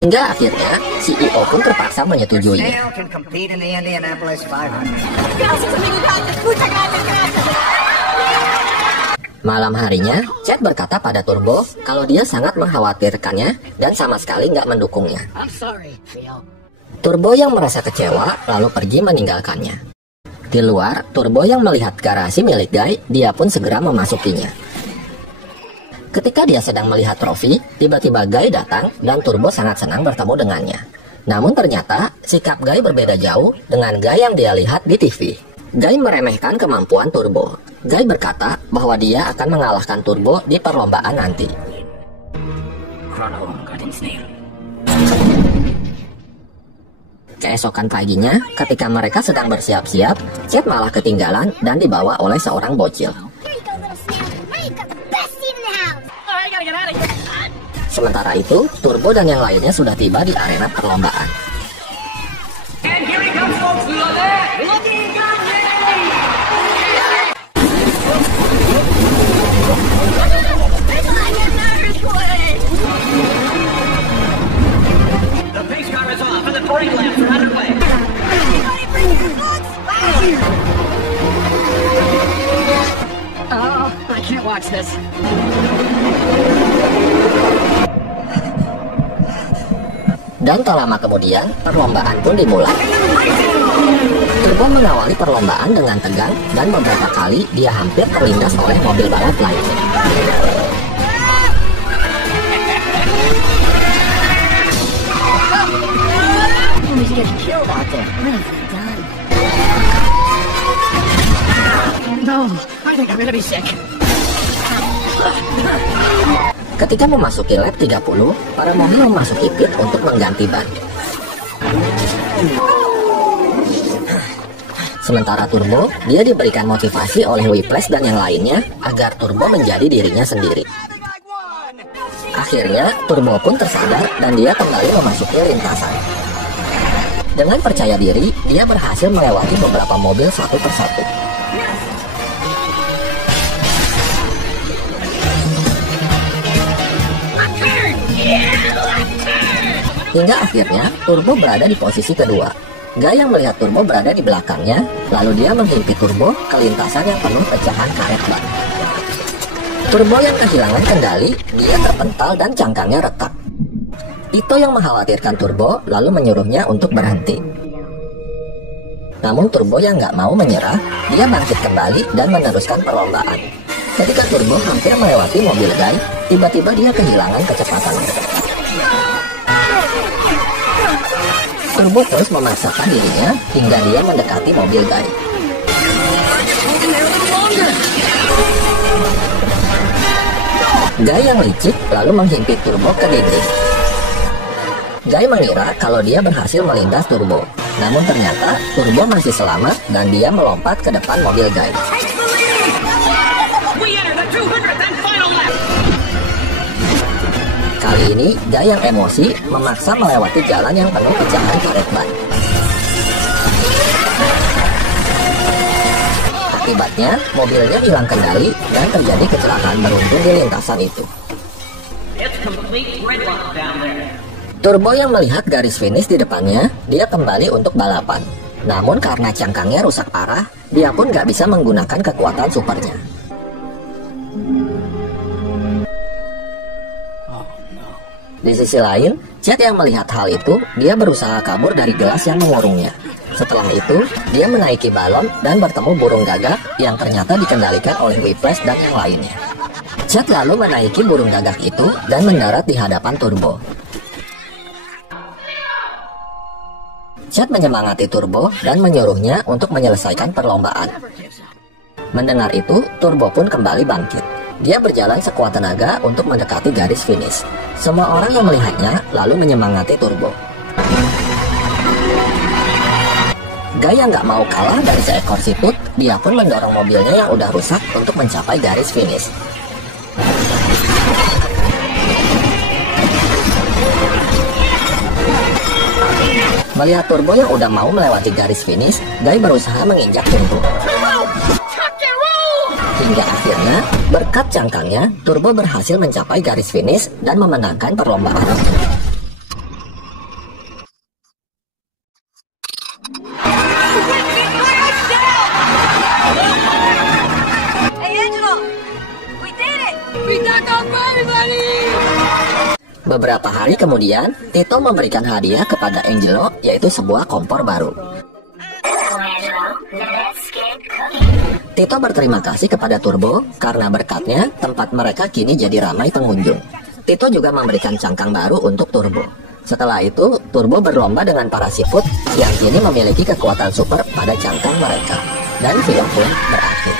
Hingga akhirnya CEO pun terpaksa menyetujuinya. Malam harinya, Chad berkata pada Turbo kalau dia sangat mengkhawatirkannya dan sama sekali nggak mendukungnya. Turbo yang merasa kecewa lalu pergi meninggalkannya. Di luar, Turbo yang melihat garasi milik Guy, dia pun segera memasukinya. Ketika dia sedang melihat trofi, tiba-tiba Guy datang dan Turbo sangat senang bertemu dengannya. Namun ternyata, sikap Guy berbeda jauh dengan Guy yang dia lihat di TV. Guy meremehkan kemampuan Turbo. Guy berkata bahwa dia akan mengalahkan Turbo di perlombaan nanti. Keesokan paginya, ketika mereka sedang bersiap-siap, Chad malah ketinggalan dan dibawa oleh seorang bocil. Sementara itu, Turbo dan yang lainnya sudah tiba di arena perlombaan. Dan tak lama kemudian, perlombaan pun dimulai. Turbo mengawali perlombaan dengan tegang dan beberapa kali dia hampir terlindas oleh mobil balap lainnya. Ketika memasuki lap 30, para mobil memasuki pit untuk mengganti ban. Sementara Turbo, dia diberikan motivasi oleh Whiplash dan yang lainnya agar Turbo menjadi dirinya sendiri. Akhirnya, Turbo pun tersadar dan dia kembali memasuki lintasan. Dengan percaya diri, dia berhasil melewati beberapa mobil satu persatu. Hingga akhirnya, Turbo berada di posisi kedua. Guy yang melihat Turbo berada di belakangnya, lalu dia menghimpit Turbo ke lintasan yang penuh pecahan karet ban. Turbo yang kehilangan kendali, dia terpental dan cangkangnya retak. Itu yang mengkhawatirkan Turbo, lalu menyuruhnya untuk berhenti. Namun Turbo yang nggak mau menyerah, dia bangkit kembali dan meneruskan perlombaan. Ketika Turbo hampir melewati mobil Guy, tiba-tiba dia kehilangan kecepatannya. Turbo terus memaksakan dirinya hingga dia mendekati mobil Guy. Guy yang licik lalu menghimpit Turbo ke dinding. Guy mengira kalau dia berhasil melindas Turbo, namun ternyata Turbo masih selamat dan dia melompat ke depan mobil Guy. Kali ini, Guy yang emosi memaksa melewati jalan yang penuh pecahan karet ban. Akibatnya, mobilnya hilang kendali dan terjadi kecelakaan beruntun di lintasan itu. Turbo yang melihat garis finish di depannya, dia kembali untuk balapan. Namun karena cangkangnya rusak parah, dia pun gak bisa menggunakan kekuatan supernya. Di sisi lain, Chad yang melihat hal itu, dia berusaha kabur dari gelas yang mengurungnya. Setelah itu, dia menaiki balon dan bertemu burung gagak yang ternyata dikendalikan oleh Whiplash dan yang lainnya. Chad lalu menaiki burung gagak itu dan mendarat di hadapan Turbo. Chad menyemangati Turbo dan menyuruhnya untuk menyelesaikan perlombaan. Mendengar itu, Turbo pun kembali bangkit. Dia berjalan sekuat tenaga untuk mendekati garis finish. Semua orang yang melihatnya lalu menyemangati Turbo. Guy yang gak mau kalah dari seekor siput, dia pun mendorong mobilnya yang udah rusak untuk mencapai garis finish. Melihat Turbo yang udah mau melewati garis finish, Guy berusaha menginjak Turbo. Hingga akhirnya, berkat cangkangnya, Turbo berhasil mencapai garis finish dan memenangkan perlombaan. Beberapa hari kemudian, Tito memberikan hadiah kepada Angelo, yaitu sebuah kompor baru. Tito berterima kasih kepada Turbo karena berkatnya tempat mereka kini jadi ramai pengunjung. Tito juga memberikan cangkang baru untuk Turbo. Setelah itu, Turbo berlomba dengan para siput yang kini memiliki kekuatan super pada cangkang mereka. Dan film pun berakhir.